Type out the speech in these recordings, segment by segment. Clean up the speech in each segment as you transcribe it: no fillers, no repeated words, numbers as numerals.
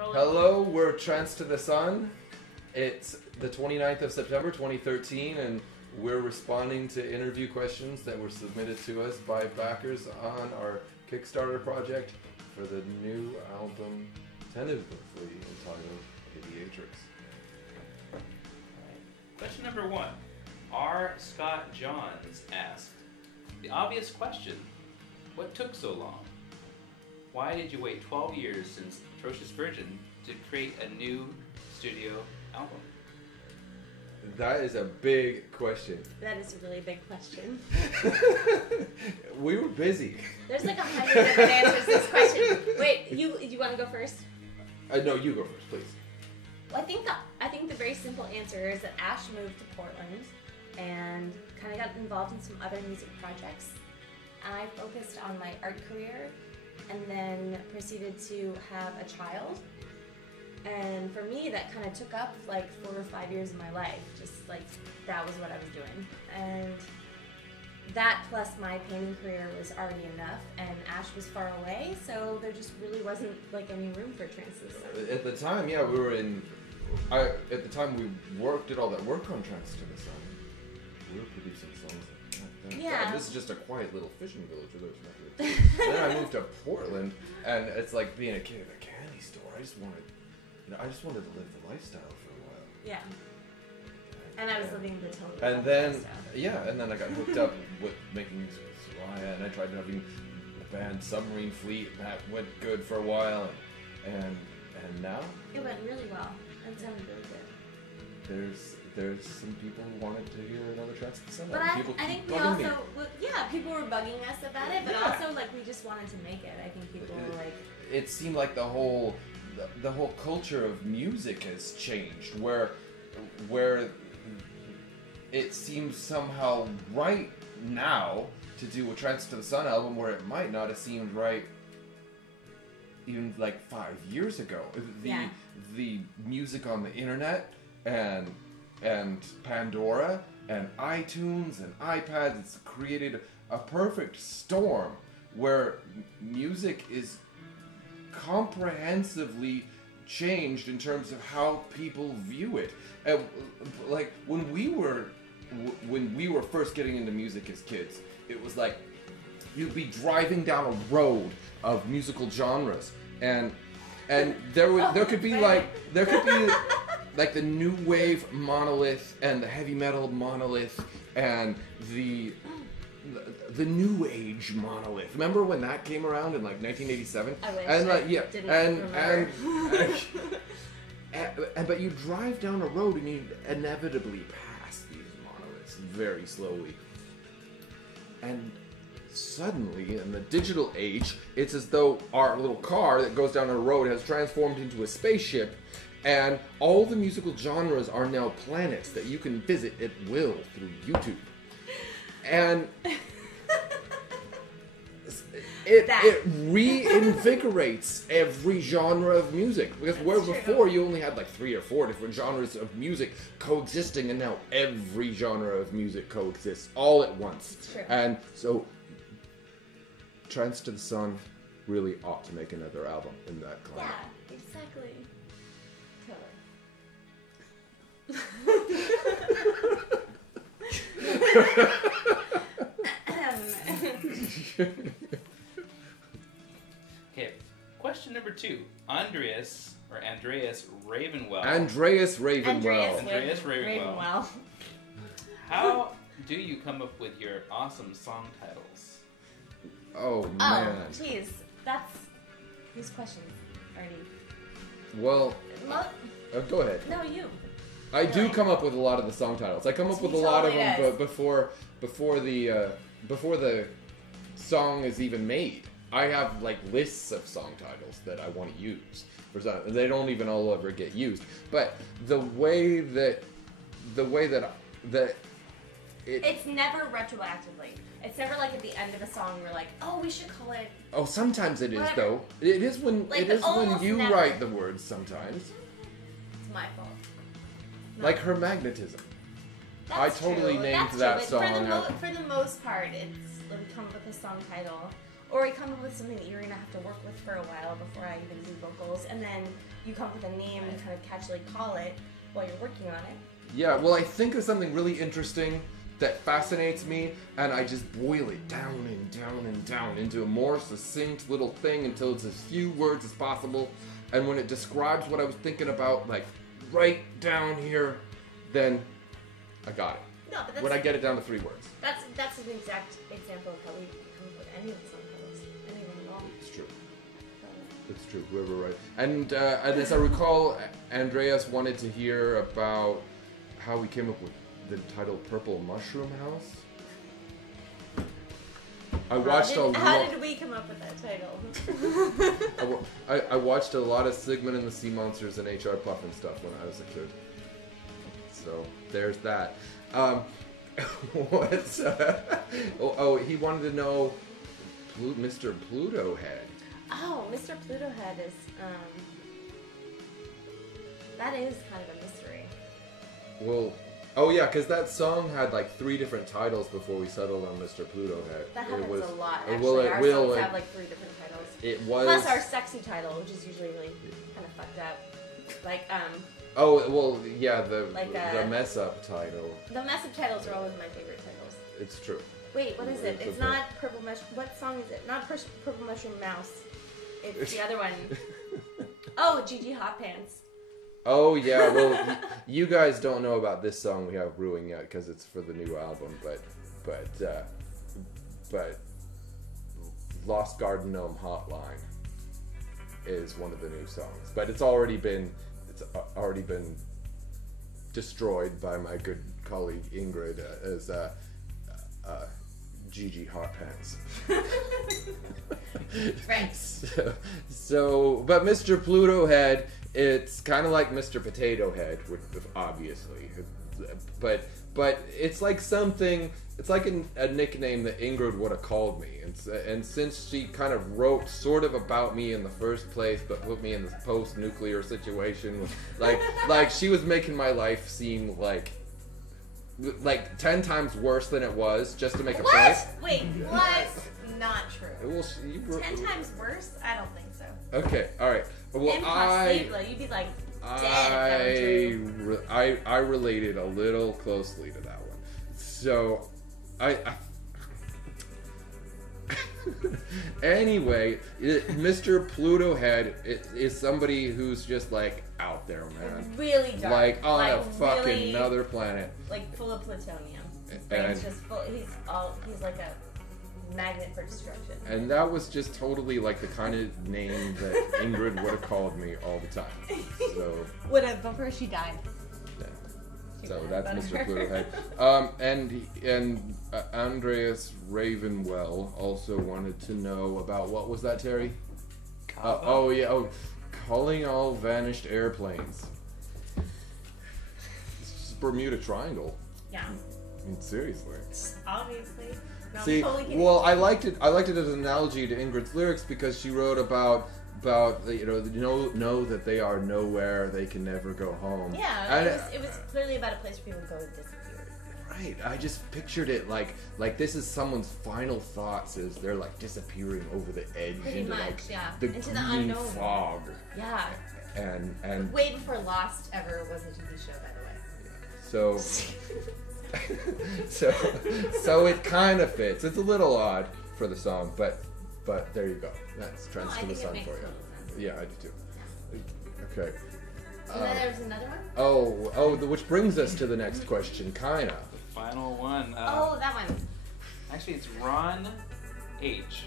Rolling. Hello, we're Trance to the Sun. It's the 29th of September 2013, and we're responding to interview questions that were submitted to us by backers on our Kickstarter project for the new album, tentatively entitled Aviatrix. Question number 1. R. Scott Johns asked, the obvious question, what took so long? Why did you wait 12 years since Atrocious Virgin to create a new studio album? That is a big question. That is a really big question. We were busy. There's like 100 different answers to this question. Wait, you want to go first? No, you go first, please. Well, I think the very simple answer is that Ash moved to Portland and kind of got involved in some other music projects. I focused on my art career and then proceeded to have a child. And for me, that kind of took up like 4 or 5 years of my life. Just like that was what I was doing. And that plus my painting career was already enough. And Ash was far away, so there just really wasn't like any room for Trance to the Sun. At the time, yeah, we were in. At the time, we did all that work on Trance to the Sun. We were producing songs. Yeah. God, this is just a quiet little fishing village where there's nothing to do. Then I moved to Portland, and it's like being a kid at a candy store. I just wanted to live the lifestyle for a while. Yeah. And I was living the total. And then, and then I got hooked up with making music with Soraya, and I tried having a band, Submarine Fleet, and that went good for a while, and now it went really well. It sounded really good. There's some people who wanted to hear another Trance to the Sun. But I think we also, people were bugging us about it, but also like we just wanted to make it. I think people were like. It seemed like the whole culture of music has changed, where it seems somehow right now to do a Trance to the Sun album where it might not have seemed right even like 5 years ago. The music on the internet and Pandora and iTunes and iPads, it's created a perfect storm where music is comprehensively changed in terms of how people view it. Like when we were first getting into music as kids, it was like you'd be driving down a road of musical genres, and there could be like the new wave monolith and the heavy metal monolith and the new age monolith. Remember when that came around in like 1987? I wish. And like and but you drive down a road and you inevitably pass these monoliths very slowly. And suddenly, in the digital age, it's as though our little car that goes down a road has transformed into a spaceship, and all the musical genres are now planets that you can visit at will through YouTube. And it reinvigorates every genre of music. Because where before you only had like 3 or 4 different genres of music coexisting, and now every genre of music coexists all at once. It's true. And so Trance to the Sun really ought to make another album in that climate. Yeah, exactly. Okay, question number 2. Andreas Ravenwell. Andreas Ravenwell. Andreas Ravenwell. How do you come up with your awesome song titles? Oh, man. Oh, jeez. That's... Whose question already? Well... go ahead. No, you. I do come up with a lot of the song titles. I come up with a lot of them, but before the song is even made. I have like lists of song titles that I want to use. They don't even all ever get used. But the way that it's never retroactively. It's never like at the end of a song we're like, oh, we should call it. Oh, sometimes it is whatever. though. It is when like, when you never. write the words. Sometimes. It's my fault. Like her magnetism. That's I totally true. named That's that true. song. For the most part, it's we come up with a song title. Or I come up with something that you're gonna have to work with for a while before I even do vocals, and then you come up with a name and kind of catchily call it while you're working on it. Yeah, well, I think of something really interesting that fascinates me, and I just boil it down and down and down into a more succinct little thing until it's as few words as possible. And when it describes what I was thinking about, like, right down here, then I got it. No, but that's, when I get it down to 3 words. That's an exact example of how we come up with any of the song titles. Anything at all. It's true. It's true. Whoever writes. And as I recall, Andreas wanted to hear about how we came up with the title Purple Mushroom House. How did we come up with that title? I watched a lot of Sigmund and the Sea Monsters and H.R. Puffin stuff when I was a kid. So there's that. He wanted to know Mr. Pluto Head. Oh, Mr. Pluto Head is that is kind of a mystery. Well, oh yeah, because that song had like 3 different titles before we settled on Mr. Pluto Head. That happens a lot, actually. Well, our songs have like 3 different titles. It was... Plus our sexy title, which is usually really kind of fucked up. Like, Oh, well, yeah, the mess up title. The mess up titles are always my favorite titles. It's true. Wait, what is it? It's not Purple Mushroom... What song is it? Not Purple Mushroom Mouse. It's the other one. Oh, Gigi Hot Pants. Oh yeah, well, you guys don't know about this song we have brewing yet because it's for the new album, but Lost Garden Gnome Hotline is one of the new songs, but it's already been destroyed by my good colleague Ingrid as Gigi Hot Pants. Right. But Mr. Pluto Head, it's kind of like Mr. Potato Head, obviously, but it's like something. It's like a nickname that Ingrid would have called me, and since she kind of wrote sort of about me in the first place, but put me in this post-nuclear situation, like she was making my life seem like 10 times worse than it was, just to make a point. Wait, what? Not true. Well, 10 times worse? I don't think so. Okay, all right. Well, Impossible. You'd be like dead if that were true. I related a little closely to that one. So, anyway, Mr. Pluto Head is somebody who's just like out there, man. Really dark. Like on like a fucking really, another planet. Like full of plutonium. And it's just full. He's like a magnet for destruction. And that was just totally like the kind of name that Ingrid would have called me all the time. So would have before she died. Yeah. So that's Mr. Pluto Head. And Andreas Ravenwell also wanted to know about, what was that, Terry? Calling all vanished airplanes. It's just Bermuda Triangle. Yeah. I mean, seriously. Obviously. No, See, totally well, I liked it as an analogy to Ingrid's lyrics because she wrote about know that they are nowhere, they can never go home. Yeah, it was clearly about a place where people go and disappear. Right, I just pictured it like this is someone's final thoughts as they're like disappearing over the edge into the into green the unknown fog. Yeah. And way before Lost ever was a TV show, by the way. So. so it kind of fits. It's a little odd for the song, but there you go. That's Trance to the Sun for you. Yeah, I do too. Yeah. Okay. And then there's another one? Which brings us to the next question, kinda. The final one. That one. Actually, it's Ron H.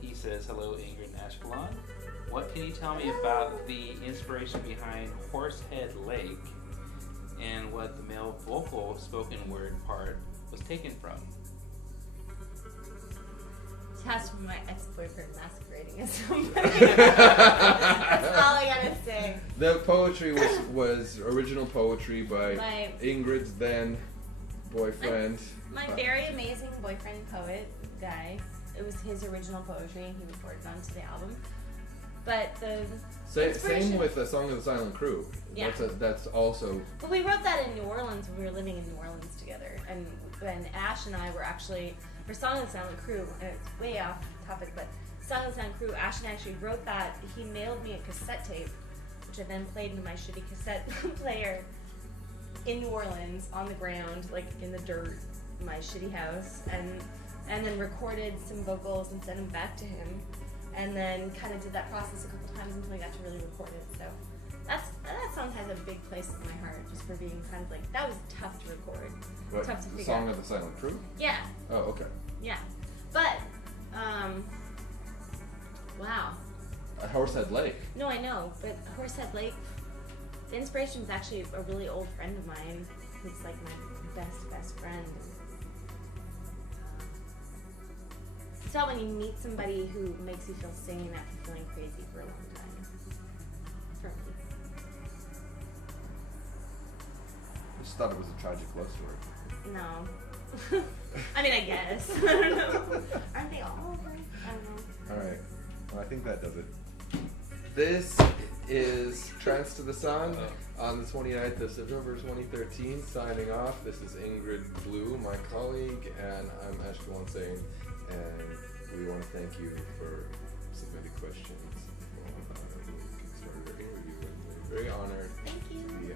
He says, hello, Ingrid and Ashkelon. What can you tell me about the inspiration behind Horsehead Lake and what the male vocal spoken word part was taken from? It has from my ex-boyfriend masquerading as somebody. That's all I gotta say. The poetry was original poetry by Ingrid's then boyfriend. My very amazing boyfriend poet guy. It was his original poetry and he recorded it onto the album. But the same with the Song of the Silent Crew. Yeah. That's also. But we wrote that in New Orleans when we were living in New Orleans together, and when Ash and I were actually for Song of the Silent Crew, and it's way off topic, but Song of the Silent Crew, Ashton actually wrote that. He mailed me a cassette tape, which I then played into my shitty cassette player in New Orleans on the ground, like in the dirt, in my shitty house, and then recorded some vocals and sent them back to him, and then kind of did that process a couple times until I got to really record it. So that song has a big place in my heart, just for being kind of like, that was tough to record. What, tough to the figure Song out. of the Silent Crew? Yeah, Oh, okay. yeah. But, wow. Horsehead Lake. No, I know, but Horsehead Lake, the inspiration was actually a really old friend of mine, who's like my best friend. It's not when you meet somebody who makes you feel sane after feeling crazy for a long time. For me. I just thought it was a tragic love story. No. I mean, I guess. I don't know. Aren't they all? I don't know. Alright. Well, I think that does it. This is Trance to the Sun on the 29th of September 2013. Signing off. This is Ingrid Blue, my colleague, and I'm Ashkelon Sain. And we want to thank you for submitting questions on the Kickstarter interview. We're very honored. Thank you. Yeah.